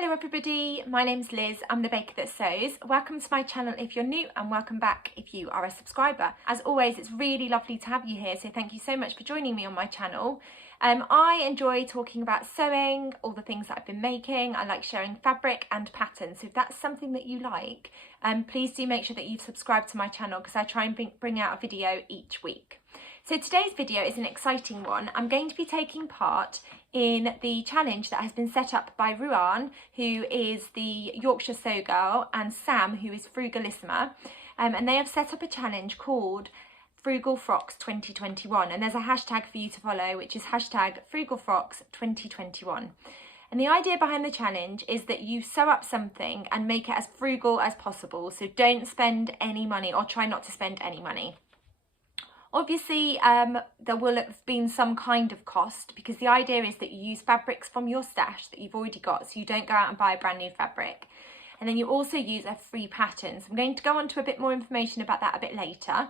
Hello everybody, my name's Liz, I'm the baker that sews. Welcome to my channel if you're new and welcome back if you are a subscriber. As always, it's really lovely to have you here, so thank you so much for joining me on my channel. I enjoy talking about sewing, all the things that I've been making. I like sharing fabric and patterns, so if that's something that you like, please do make sure that you've subscribed to my channel because I try and bring out a video each week. So today's video is an exciting one. I'm going to be taking part in the challenge that has been set up by Ruan, who is the Yorkshire Sew Girl, and Sam, who is Frugalissima, and they have set up a challenge called Frugal Frocks 2021, and there's a hashtag for you to follow, which is hashtag Frugal Frocks 2021. And the idea behind the challenge is that you sew up something and make it as frugal as possible, so don't spend any money or try not to spend any money. Obviously, there will have been some kind of cost because the idea is that you use fabrics from your stash that you've already got, so you don't go out and buy a brand new fabric. And then you also use a free pattern. So I'm going to go on to a bit more information about that a bit later.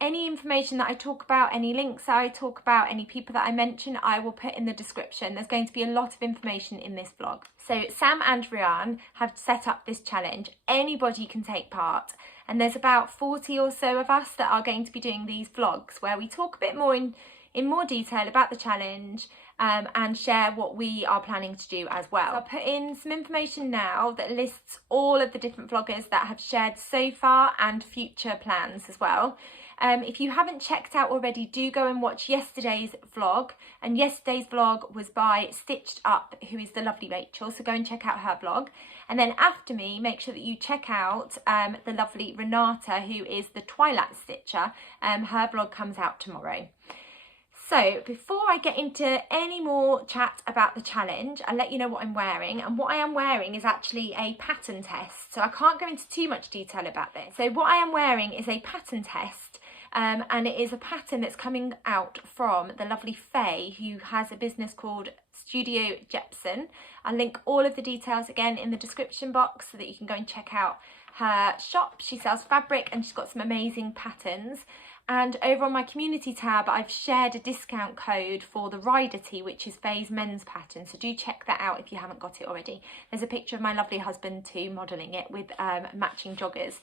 Any information that I talk about, any links that I talk about, any people that I mention, I will put in the description. There's going to be a lot of information in this vlog. So Sam and Rian have set up this challenge. Anybody can take part. And there's about 40 or so of us that are going to be doing these vlogs where we talk a bit more in more detail about the challenge and share what we are planning to do as well. So I'll put in some information now that lists all of the different vloggers that have shared so far and future plans as well. If you haven't checked out already, do go and watch yesterday's vlog, and yesterday's vlog was by Stitched Up, who is the lovely Rachel, so go and check out her vlog. And then after me, make sure that you check out the lovely Renata, who is the Twilight Stitcher. Her vlog comes out tomorrow. So before I get into any more chat about the challenge, I'll let you know what I'm wearing. And what I am wearing is actually a pattern test, so I can't go into too much detail about this. So what I am wearing is a pattern test. And it is a pattern that's coming out from the lovely Faye, who has a business called Studio Jepson. I'll link all of the details again in the description box so that you can go and check out her shop. She sells fabric and she's got some amazing patterns. And over on my community tab, I've shared a discount code for the Rider Tee, which is Faye's men's pattern. So do check that out if you haven't got it already. There's a picture of my lovely husband too, modelling it with matching joggers.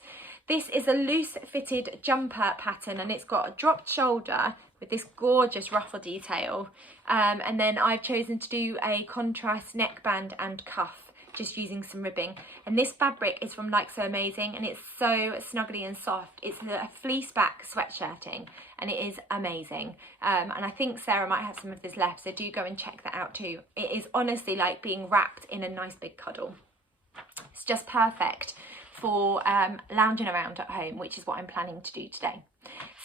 This is a loose fitted jumper pattern and it's got a dropped shoulder with this gorgeous ruffle detail. And then I've chosen to do a contrast neckband and cuff, just using some ribbing. And this fabric is from Like So Amazing and it's so snuggly and soft. It's a fleece back sweatshirting and it is amazing. And I think Sarah might have some of this left, so do go and check that out too. It is honestly like being wrapped in a nice big cuddle. It's just perfect for lounging around at home, which is what I'm planning to do today.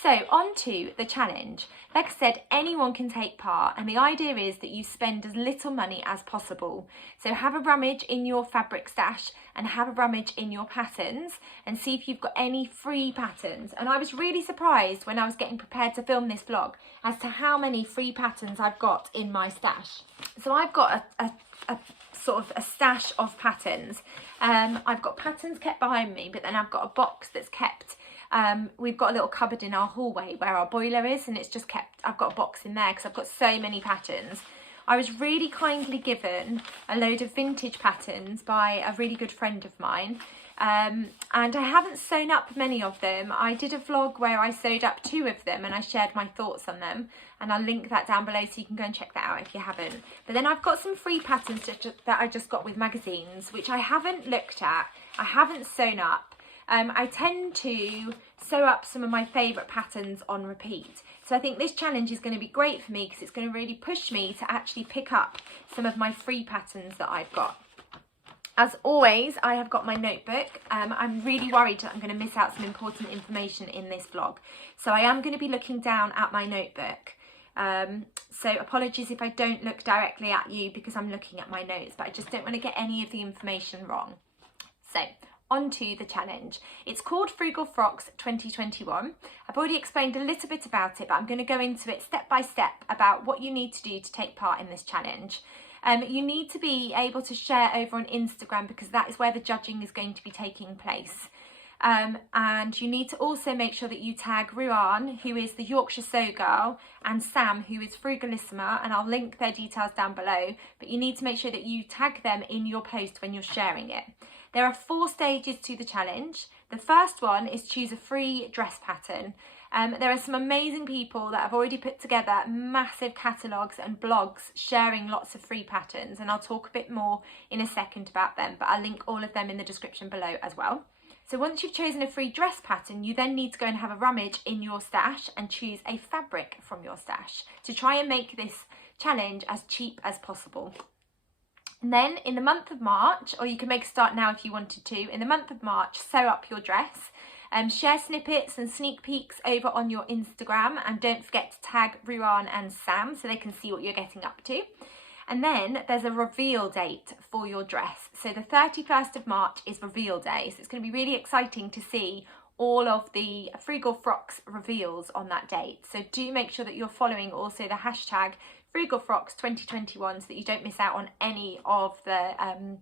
So on to the challenge. Like I said, anyone can take part, and the idea is that you spend as little money as possible. So have a rummage in your fabric stash and have a rummage in your patterns and see if you've got any free patterns. And I was really surprised when I was getting prepared to film this vlog as to how many free patterns I've got in my stash. So I've got a sort of a stash of patterns. I've got patterns kept behind me, but then I've got a box that's kept. We've got a little cupboard in our hallway where our boiler is, and it's just kept, I've got a box in there because I've got so many patterns. I was really kindly given a load of vintage patterns by a really good friend of mine. And I haven't sewn up many of them. I did a vlog where I sewed up 2 of them and I shared my thoughts on them, and I'll link that down below so you can go and check that out if you haven't. But then I've got some free patterns that I just got with magazines, which I haven't looked at, I haven't sewn up. I tend to sew up some of my favourite patterns on repeat. So I think this challenge is going to be great for me because it's going to really push me to actually pick up some of my free patterns that I've got. As always, I have got my notebook. I'm really worried that I'm going to miss out some important information in this vlog. So I am going to be looking down at my notebook. So apologies if I don't look directly at you because I'm looking at my notes, but I just don't want to get any of the information wrong. So on to the challenge. It's called Frugal Frocks 2021. I've already explained a little bit about it, but I'm going to go into it step by step about what you need to do to take part in this challenge. You need to be able to share over on Instagram because that is where the judging is going to be taking place. And you need to also make sure that you tag Ruan, who is the Yorkshire Sew Girl, and Sam, who is Frugalissima, and I'll link their details down below, but you need to make sure that you tag them in your post when you're sharing it. There are 4 stages to the challenge. The first one is choose a free dress pattern. There are some amazing people that have already put together massive catalogues and blogs sharing lots of free patterns, and I'll talk a bit more in a second about them, but I'll link all of them in the description below as well. So once you've chosen a free dress pattern, you then need to go and have a rummage in your stash and choose a fabric from your stash to try and make this challenge as cheap as possible. And then in the month of March, or you can make a start now if you wanted to, in the month of March, sew up your dress. Share snippets and sneak peeks over on your Instagram, and don't forget to tag Ruan and Sam so they can see what you're getting up to. And then there's a reveal date for your dress. So the 31st of March is reveal day. So it's going to be really exciting to see all of the Frugal Frocks reveals on that date. So do make sure that you're following also the hashtag Frugal Frocks 2021 so that you don't miss out on any of the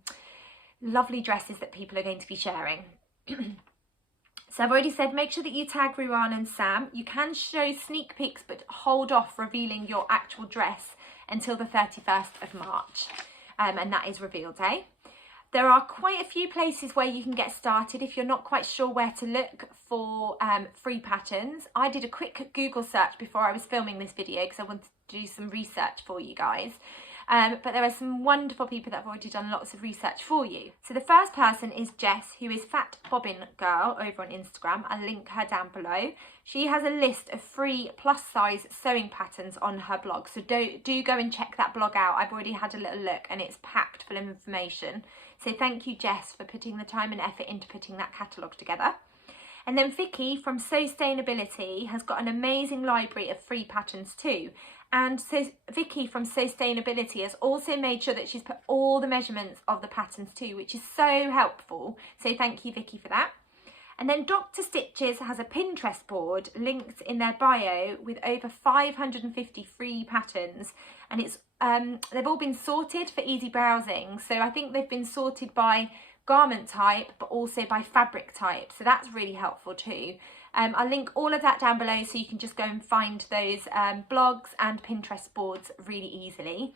lovely dresses that people are going to be sharing. So I've already said make sure that you tag Ruan and Sam. You can show sneak peeks, but hold off revealing your actual dress until the 31st of March, and that is reveal day. There are quite a few places where you can get started if you're not quite sure where to look for free patterns. I did a quick Google search before I was filming this video because I wanted to do some research for you guys. But there are some wonderful people that have already done lots of research for you. So the first person is Jess, who is Fat Bobbin Girl over on Instagram. I'll link her down below. She has a list of free plus size sewing patterns on her blog. So do go and check that blog out. I've already had a little look and it's packed full of information. So thank you, Jess, for putting the time and effort into putting that catalogue together. And then Vicky from Sustainability has got an amazing library of free patterns too. And so Vicky from Sustainability has also made sure that she's put all the measurements of the patterns too, which is so helpful. So thank you, Vicky, for that. And then Dr. Stitches has a Pinterest board linked in their bio with over 550 free patterns, and it's they've all been sorted for easy browsing. So I think they've been sorted by garment type, but also by fabric type. So that's really helpful too. I'll link all of that down below so you can just go and find those blogs and Pinterest boards really easily.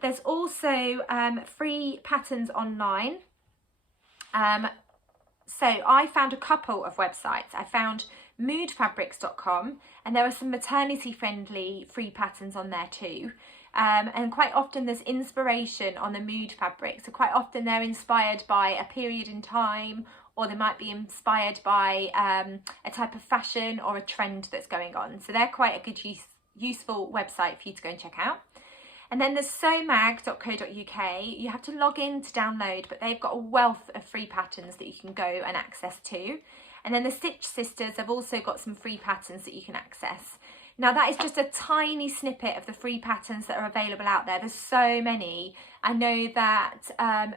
There's also free patterns online. So I found a couple of websites. I found moodfabrics.com, and there are some maternity friendly free patterns on there too. And quite often there's inspiration on the mood fabric. So quite often they're inspired by a period in time, or they might be inspired by a type of fashion or a trend that's going on. So they're quite a good useful website for you to go and check out. And then there's sewmag.co.uk. You have to log in to download, but they've got a wealth of free patterns that you can go and access to. And then the Stitch Sisters have also got some free patterns that you can access. Now that is just a tiny snippet of the free patterns that are available out there. There's so many. I know that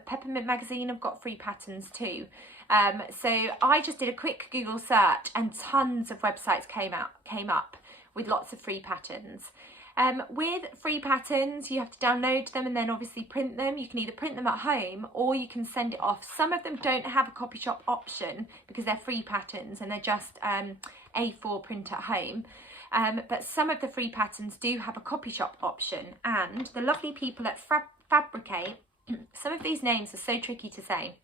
Peppermint Magazine have got free patterns too. So I just did a quick Google search and tons of websites came up with lots of free patterns. With free patterns, you have to download them and then obviously print them. You can either print them at home or you can send it off. Some of them don't have a copy shop option because they're free patterns and they're just A4 print at home. But some of the free patterns do have a copy shop option, and the lovely people at Fabricate, some of these names are so tricky to say.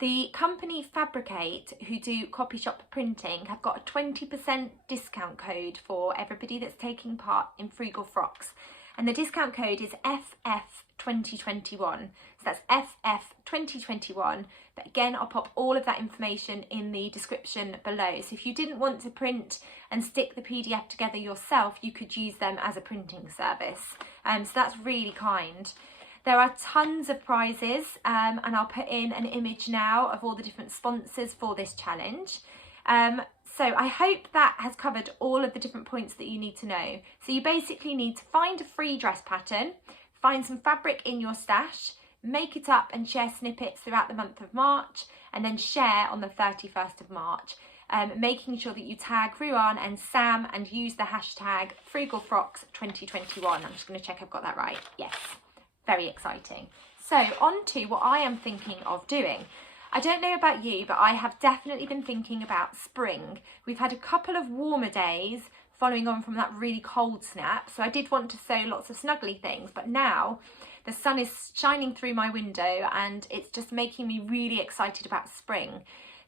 The company Fabricate, who do copy shop printing, have got a 20% discount code for everybody that's taking part in Frugal Frocks. And the discount code is FF2021. So that's FF2021. But again, I'll pop all of that information in the description below. So if you didn't want to print and stick the PDF together yourself, you could use them as a printing service. So that's really kind. There are tons of prizes, and I'll put in an image now of all the different sponsors for this challenge. So I hope that has covered all of the different points that you need to know. So you basically need to find a free dress pattern, find some fabric in your stash, make it up and share snippets throughout the month of March, and then share on the 31st of March. Making sure that you tag Ruan and Sam and use the hashtag FrugalFrocks2021. I'm just going to check I've got that right. Yes, very exciting. So on to what I am thinking of doing. I don't know about you, but I have definitely been thinking about spring. We've had a couple of warmer days following on from that really cold snap, so I did want to sew lots of snuggly things, but now the sun is shining through my window and it's just making me really excited about spring.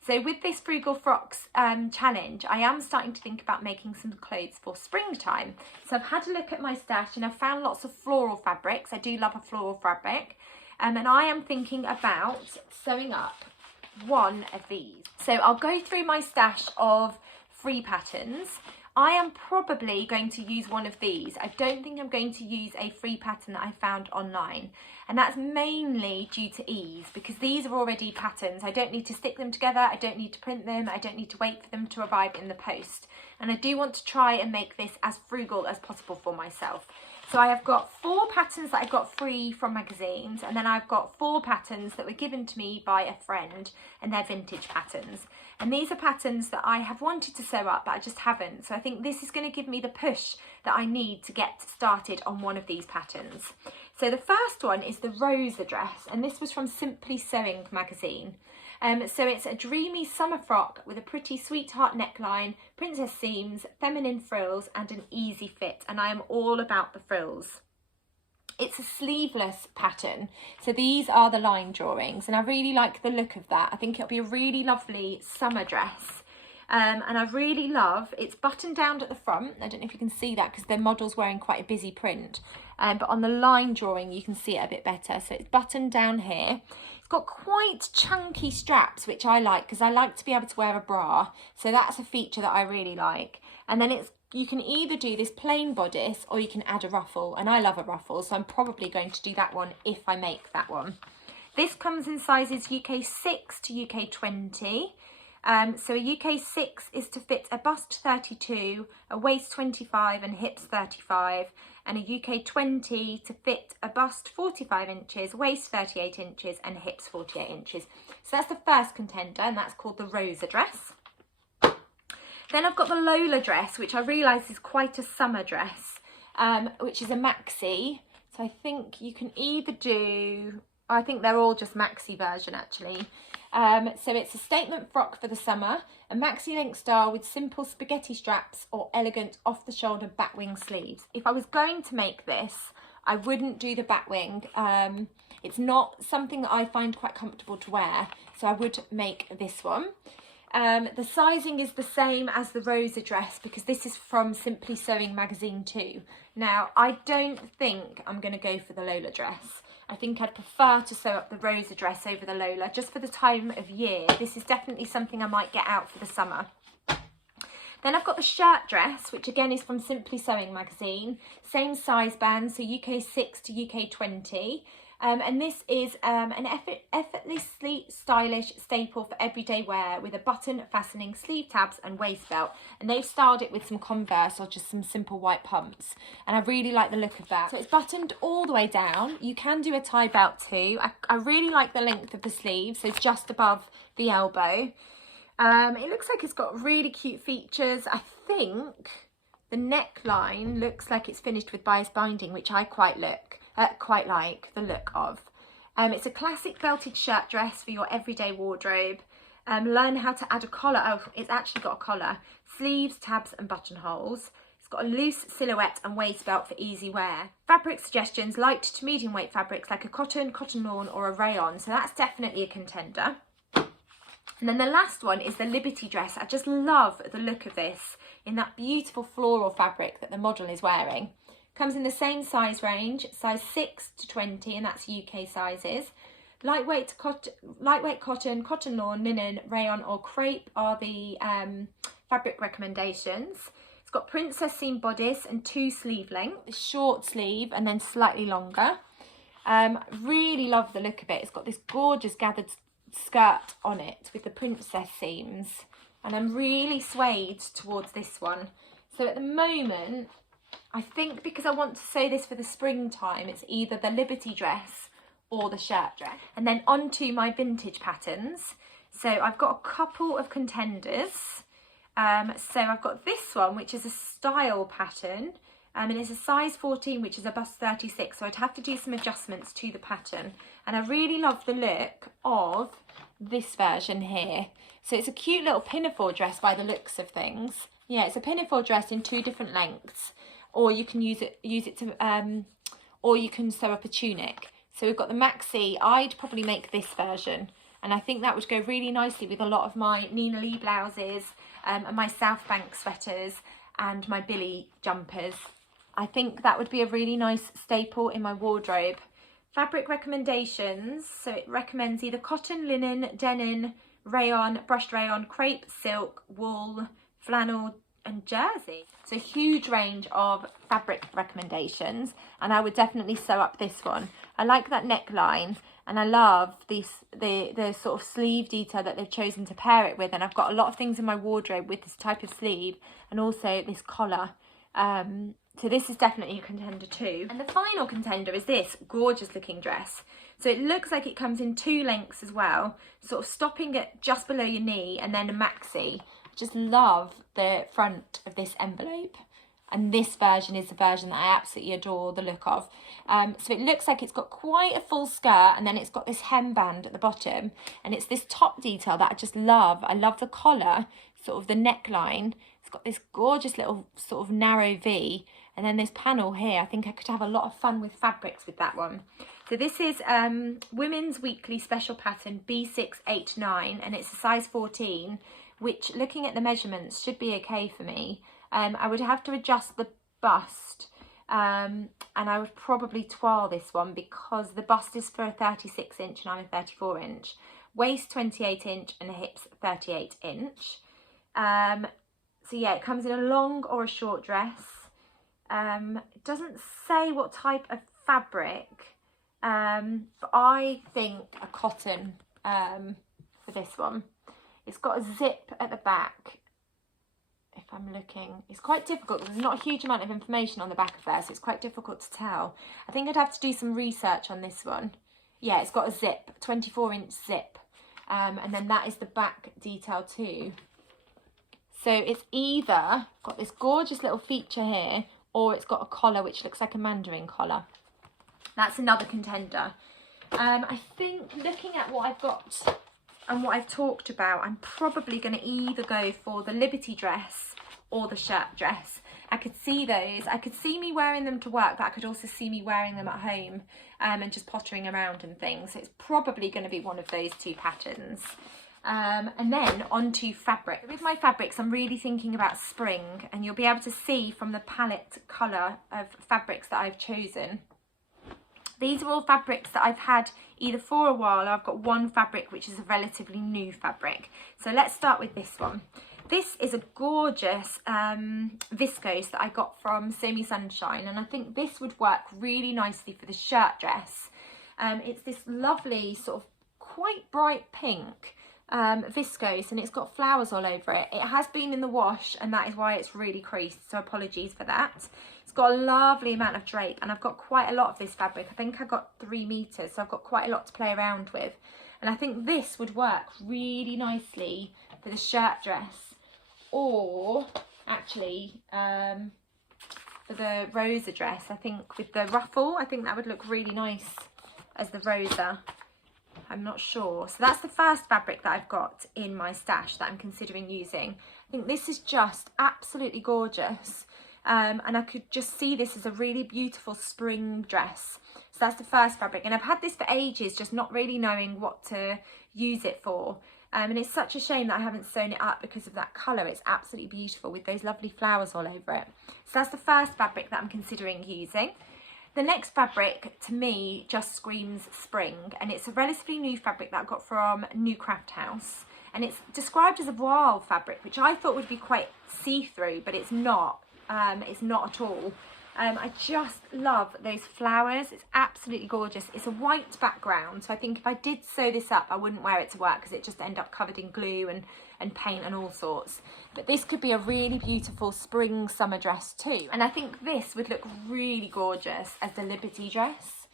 So with this Frugal Frocks challenge, I am starting to think about making some clothes for springtime. So I've had a look at my stash and I've found lots of floral fabrics. I do love a floral fabric. And I am thinking about sewing up one of these. So I'll go through my stash of free patterns. I am probably going to use one of these. I don't think I'm going to use a free pattern that I found online. And that's mainly due to ease, because these are already patterns. I don't need to stick them together. I don't need to print them. I don't need to wait for them to arrive in the post. And I do want to try and make this as frugal as possible for myself. So I have got 4 patterns that I got free from magazines, and then I've got 4 patterns that were given to me by a friend, and they're vintage patterns. And these are patterns that I have wanted to sew up, but I just haven't. So I think this is going to give me the push that I need to get started on one of these patterns. So the first one is the Rosa dress, and this was from Simply Sewing magazine. So it's a dreamy summer frock with a pretty sweetheart neckline, princess seams, feminine frills and an easy fit, and I am all about the frills. It's a sleeveless pattern, so these are the line drawings, and I really like the look of that. I think it'll be a really lovely summer dress. And I really love, it's buttoned down at the front. I don't know if you can see that because the model's wearing quite a busy print, but on the line drawing you can see it a bit better. So it's buttoned down here. It's got quite chunky straps, which I like because I like to be able to wear a bra. So that's a feature that I really like. And then you can either do this plain bodice or you can add a ruffle, and I love a ruffle, so I'm probably going to do that one if I make that one. This comes in sizes UK 6 to UK 20. So a UK 6 is to fit a bust 32, a waist 25 and hips 35, and a UK 20 to fit a bust 45 inches, waist 38 inches and hips 48 inches. So that's the first contender, and that's called the Rosa dress. Then I've got the Lola dress, which I realise is quite a summer dress, which is a maxi. So I think you can either do, I think they're all just maxi version actually. So it's a statement frock for the summer, a maxi length style with simple spaghetti straps or elegant off the shoulder batwing sleeves. If I was going to make this, I wouldn't do the batwing. It's not something that I find quite comfortable to wear, so I would make this one. The sizing is the same as the Rosa dress because this is from Simply Sewing magazine too. Now, I don't think I'm going to go for the Lola dress. I think I'd prefer to sew up the Rosa dress over the Lola just for the time of year. This is definitely something I might get out for the summer. Then I've got the shirt dress, which again is from Simply Sewing magazine. Same size band, so UK 6 to UK 20. And this is an effortlessly stylish staple for everyday wear with a button, fastening, sleeve tabs and waist belt. And they've styled it with some Converse or just some simple white pumps. And I really like the look of that. So it's buttoned all the way down. You can do a tie belt too. I really like the length of the sleeve, so just above the elbow. It looks like it's got really cute features. I think the neckline looks like it's finished with bias binding, which I quite like the look of. It's a classic belted shirt dress for your everyday wardrobe. Learn how to add a collar. Oh, it's actually got a collar, sleeves, tabs and buttonholes. It's got a loose silhouette and waist belt for easy wear. Fabric suggestions: light to medium weight fabrics like a cotton lawn or a rayon. So that's definitely a contender. And then the last one is the Liberty dress. I just love the look of this in that beautiful floral fabric that the model is wearing. Comes in the same size range, size 6 to 20, and that's UK sizes. Lightweight cotton, cotton lawn, linen, rayon or crepe are the fabric recommendations. It's got princess seam bodice and 2 sleeve lengths, short sleeve and then slightly longer. Really love the look of it. It's got this gorgeous gathered skirt on it with the princess seams, and I'm really swayed towards this one. So at the moment, I think because I want to sew this for the springtime, it's either the Liberty dress or the shirt dress. And then onto my vintage patterns. So I've got a couple of contenders. So I've got this one, which is a style pattern. And it's a size 14, which is a bust 36. So I'd have to do some adjustments to the pattern. And I really love the look of this version here. So it's a cute little pinafore dress by the looks of things. Yeah, it's a pinafore dress in 2 different lengths, or you can use it to or you can sew up a tunic. So we've got the maxi. I'd probably make this version, and I think that would go really nicely with a lot of my Nina Lee blouses and my South Bank sweaters and my Billy jumpers. I think that would be a really nice staple in my wardrobe. Fabric recommendations. So it recommends either cotton, linen, denim, rayon, brushed rayon, crepe, silk, wool, flannel and jersey. So huge range of fabric recommendations, and I would definitely sew up this one. I like that neckline, and I love the sort of sleeve detail that they've chosen to pair it with, and I've got a lot of things in my wardrobe with this type of sleeve and also this collar. So this is definitely a contender too. And the final contender is this gorgeous looking dress. So it looks like it comes in 2 lengths as well, sort of stopping at just below your knee, and then a maxi. Just love the front of this envelope, and this version is the version that I absolutely adore the look of. So it looks like it's got quite a full skirt, and then it's got this hemband at the bottom, and it's this top detail that I just love. I love the collar, sort of the neckline. It's got this gorgeous little sort of narrow V, and then this panel here. I think I could have a lot of fun with fabrics with that one. So this is Women's Weekly Special Pattern B689, and it's a size 14, which, looking at the measurements, should be okay for me. I would have to adjust the bust, and I would probably twirl this one because the bust is for a 36 inch and I'm a 34 inch. Waist 28 inch and hips 38 inch. So yeah, it comes in a long or a short dress. It doesn't say what type of fabric, but I think a cotton for this one. It's got a zip at the back, if I'm looking. It's quite difficult because there's not a huge amount of information on the back of there, so it's quite difficult to tell. I think I'd have to do some research on this one. Yeah, it's got a zip, 24 inch zip, and then that is the back detail too. So it's either got this gorgeous little feature here, or it's got a collar which looks like a mandarin collar. That's another contender. I think looking at what I've got and what I've talked about, I'm probably going to either go for the Liberty dress or the shirt dress. I could see those. I could see me wearing them to work, but I could also see me wearing them at home and just pottering around and things. So it's probably going to be one of those 2 patterns. And then onto fabric. With my fabrics, I'm really thinking about spring, and you'll be able to see from the palette colour of fabrics that I've chosen. These are all fabrics that I've had either for a while, or I've got one fabric which is a relatively new fabric. So let's start with this one. This is a gorgeous viscose that I got from Sew Me Sunshine, and I think this would work really nicely for the shirt dress. It's this lovely sort of quite bright pink viscose, and it's got flowers all over it. It has been in the wash, and that is why it's really creased, so apologies for that. It's got a lovely amount of drape, and I've got quite a lot of this fabric. I think I got 3 meters, so I've got quite a lot to play around with, and I think this would work really nicely for the shirt dress, or actually for the rosa dress. I think with the ruffle, I think that would look really nice as the rosa. I'm not sure. So that's the first fabric that I've got in my stash that I'm considering using. I think this is just absolutely gorgeous, and I could just see this as a really beautiful spring dress. So that's the first fabric, and I've had this for ages, just not really knowing what to use it for, and it's such a shame that I haven't sewn it up because of that colour. It's absolutely beautiful with those lovely flowers all over it. So that's the first fabric that I'm considering using. The next fabric, to me, just screams spring, and it's a relatively new fabric that I got from New Craft House, and it's described as a voile fabric, which I thought would be quite see-through, but it's not. It's not at all. I just love those flowers. It's absolutely gorgeous. It's a white background, so I think if I did sew this up, I wouldn't wear it to work because it just end up covered in glue and paint and all sorts. But this could be a really beautiful spring summer dress too, and I think this would look really gorgeous as the Liberty dress.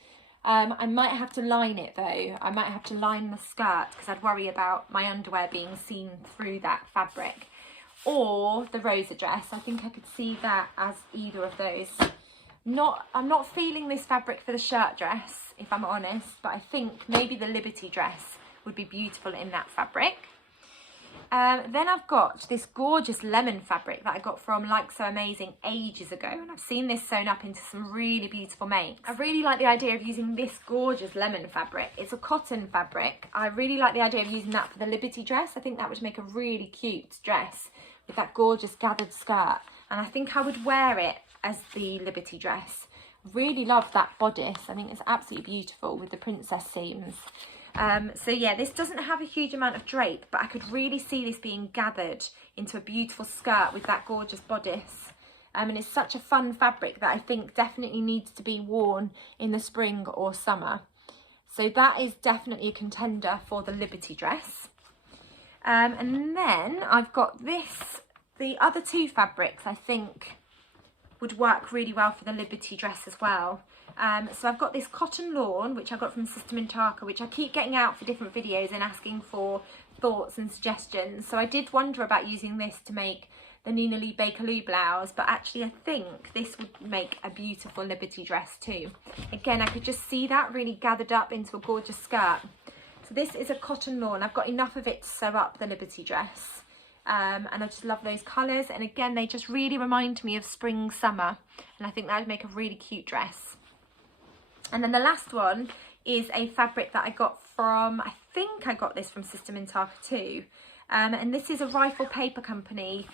I might have to line it though. I might have to line the skirt because I'd worry about my underwear being seen through that fabric. Or the rosa dress. I think I could see that as either of those. I'm not feeling this fabric for the shirt dress, if I'm honest, but I think maybe the Liberty dress would be beautiful in that fabric. Then I've got this gorgeous lemon fabric that I got from Like So Amazing ages ago, and I've seen this sewn up into some really beautiful makes. I really like the idea of using this gorgeous lemon fabric. It's a cotton fabric. I really like the idea of using that for the Liberty dress. I think that would make a really cute dress with that gorgeous gathered skirt, and I think I would wear it as the Liberty dress. Really love that bodice. I think it's absolutely beautiful with the princess seams. So yeah, this doesn't have a huge amount of drape, but I could really see this being gathered into a beautiful skirt with that gorgeous bodice. And it's such a fun fabric that I think definitely needs to be worn in the spring or summer. So that is definitely a contender for the Liberty dress. And then I've got this, the other two fabrics I think would work really well for the Liberty dress as well. So I've got this cotton lawn, which I got from Sister Mintaka, which I keep getting out for different videos and asking for thoughts and suggestions. So I did wonder about using this to make the Nina Lee Bakerloo blouse, but actually I think this would make a beautiful Liberty dress too. Again, I could just see that really gathered up into a gorgeous skirt. So this is a cotton lawn. I've got enough of it to sew up the Liberty dress. And I just love those colours, and again they just really remind me of spring, summer, and I think that would make a really cute dress. And then the last one is a fabric that I got from, I think I got this from Sister Mintaka too, and this is a Rifle Paper Company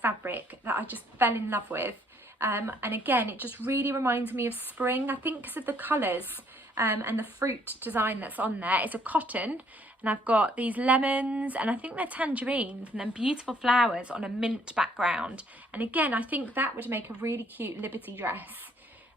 fabric that I just fell in love with, and again it just really reminds me of spring, I think because of the colours and the fruit design that's on there. It's a cotton, and I've got these lemons, and I think they're tangerines, and then beautiful flowers on a mint background. And again, I think that would make a really cute Liberty dress.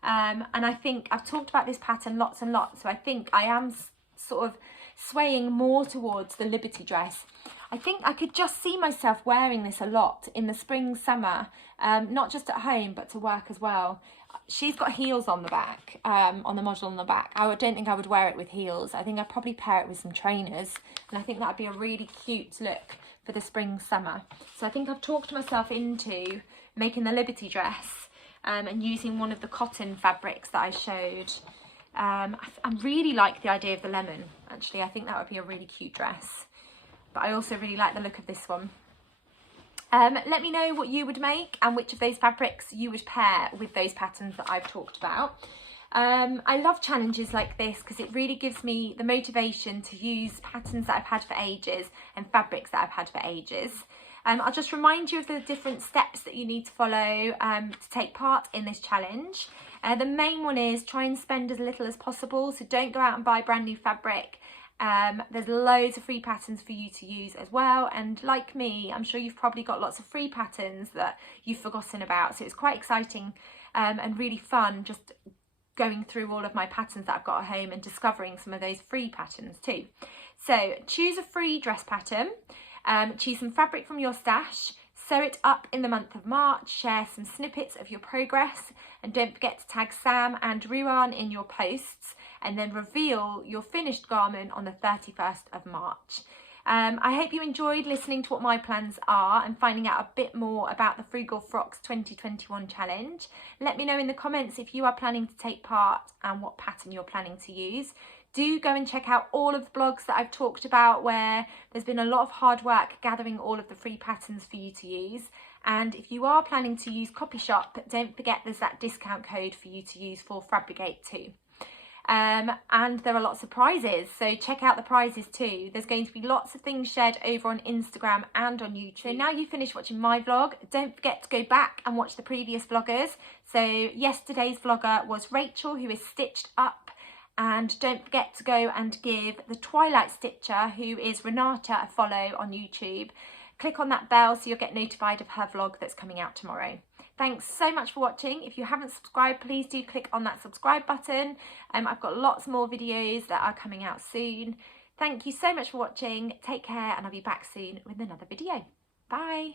And I think I've talked about this pattern lots and lots, so I think I am sort of swaying more towards the Liberty dress. I think I could just see myself wearing this a lot in the spring, summer, not just at home, but to work as well. She's got heels on the back, on the model on the back. I don't think I would wear it with heels. I think I'd probably pair it with some trainers, and I think that'd be a really cute look for the spring, summer. So I think I've talked myself into making the Liberty dress and using one of the cotton fabrics that I showed. I really like the idea of the lemon, actually. I think that would be a really cute dress. But I also really like the look of this one. Let me know what you would make and which of those fabrics you would pair with those patterns that I've talked about. I love challenges like this because it really gives me the motivation to use patterns that I've had for ages and fabrics that I've had for ages. I'll just remind you of the different steps that you need to follow to take part in this challenge. The main one is try and spend as little as possible, so don't go out and buy brand new fabric. There's loads of free patterns for you to use as well, and like me, I'm sure you've probably got lots of free patterns that you've forgotten about, so it's quite exciting and really fun just going through all of my patterns that I've got at home and discovering some of those free patterns too. So choose a free dress pattern, choose some fabric from your stash, sew it up in the month of March, share some snippets of your progress, and don't forget to tag Sam and Ruan in your posts, and then reveal your finished garment on the 31st of March. I hope you enjoyed listening to what my plans are and finding out a bit more about the Frugal Frocks 2021 challenge. Let me know in the comments if you are planning to take part and what pattern you're planning to use. Do go and check out all of the blogs that I've talked about, where there's been a lot of hard work gathering all of the free patterns for you to use. And if you are planning to use Copyshop, don't forget there's that discount code for you to use for Fabricate too. And there are lots of prizes, so check out the prizes too. There's going to be lots of things shared over on Instagram and on YouTube. So now you've finished watching my vlog, don't forget to go back and watch the previous vloggers. So yesterday's vlogger was Rachel, who is stitched up. And don't forget to go and give the Twilight Stitcher, who is Renata, a follow on YouTube. Click on that bell so you'll get notified of her vlog that's coming out tomorrow. Thanks so much for watching. If you haven't subscribed, please do click on that subscribe button. I've got lots more videos that are coming out soon. Thank you so much for watching. Take care, and I'll be back soon with another video. Bye.